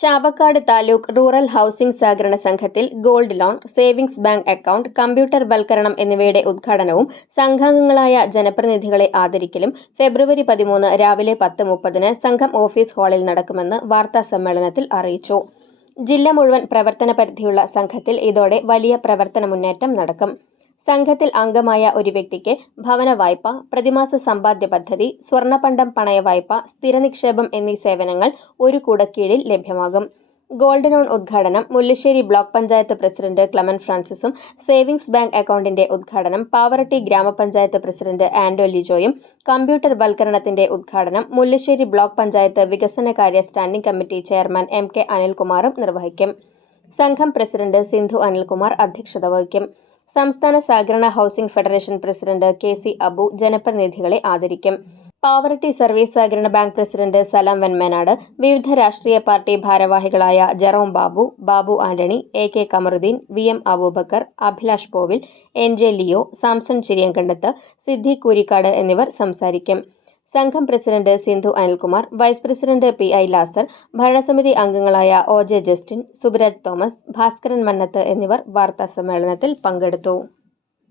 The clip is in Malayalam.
ചാവക്കാട് താലൂക്ക് റൂറൽ ഹൗസിംഗ് സഹകരണ സംഘത്തിൽ gold loan, savings bank account, computer വൽക്കരണം എന്നിവയുടെ ഉദ്ഘാടനവും സംഘാംഗങ്ങളായ ജനപ്രതിനിധികളെ ആദരിക്കലും ഫെബ്രുവരി 13 രാവിലെ 10:30 സംഘം ഓഫീസ് ഹാളിൽ നടക്കുമെന്ന് വാർത്താസമ്മേളനത്തിൽ അറിയിച്ചു. ജില്ല മുഴുവൻ പ്രവർത്തന പരിധിയുള്ള സംഘത്തിൽ ഇതോടെ വലിയ പ്രവർത്തന മുന്നേറ്റം നടക്കും. സംഘത്തിൽ അംഗമായ ഒരു വ്യക്തിക്ക് ഭവന വായ്പ, പ്രതിമാസ സമ്പാദ്യ പദ്ധതി, സ്വർണ്ണപണ്ടം പണയ വായ്പ, സ്ഥിര നിക്ഷേപം എന്നീ സേവനങ്ങൾ ഒരു കുടക്കീഴിൽ ലഭ്യമാകും. ഗോൾഡ് ലോൺ ഉദ്ഘാടനം മുല്ലശ്ശേരി ബ്ലോക്ക് പഞ്ചായത്ത് പ്രസിഡന്റ് ക്ലമൻ ഫ്രാൻസിസും, സേവിംഗ്സ് ബാങ്ക് അക്കൗണ്ടിന്റെ ഉദ്ഘാടനം പാവറട്ടി ഗ്രാമപഞ്ചായത്ത് പ്രസിഡന്റ് ആൻഡോ ലിജോയും, കമ്പ്യൂട്ടർ വൽക്കരണത്തിന്റെ ഉദ്ഘാടനം മുല്ലശ്ശേരി ബ്ലോക്ക് പഞ്ചായത്ത് വികസനകാര്യ സ്റ്റാൻഡിംഗ് കമ്മിറ്റി ചെയർമാൻ MK അനിൽകുമാറും നിർവഹിക്കും. സംഘം പ്രസിഡന്റ് സിന്ധു അനിൽകുമാർ അധ്യക്ഷത വഹിക്കും. സംസ്ഥാന സഹകരണ housing federation president KC Abu ജനപ്രതിനിധികളെ ആദരിക്കും. പാവറട്ടി സർവീസ് സഹകരണ ബാങ്ക് പ്രസിഡന്റ് സലാം വെൺമേനാട്, വിവിധ രാഷ്ട്രീയ പാർട്ടി ഭാരവാഹികളായ Jerome Babu, Babu Antony, AK Kamaruddin, VM Abubakar, Abhilash Povil, NJ Leo, Samson Chiriyankandath, Siddhi Koorikkad എന്നിവർ സംസാരിക്കും. സംഘം president Sindhu Anilkumar, vice president PI Lazar, ഭരണസമിതി അംഗങ്ങളായ OJ ജസ്റ്റിൻ, സുബരാജ് തോമസ്, ഭാസ്കരൻ മന്നത്ത് എന്നിവർ വാർത്താസമ്മേളനത്തിൽ പങ്കെടുത്തു.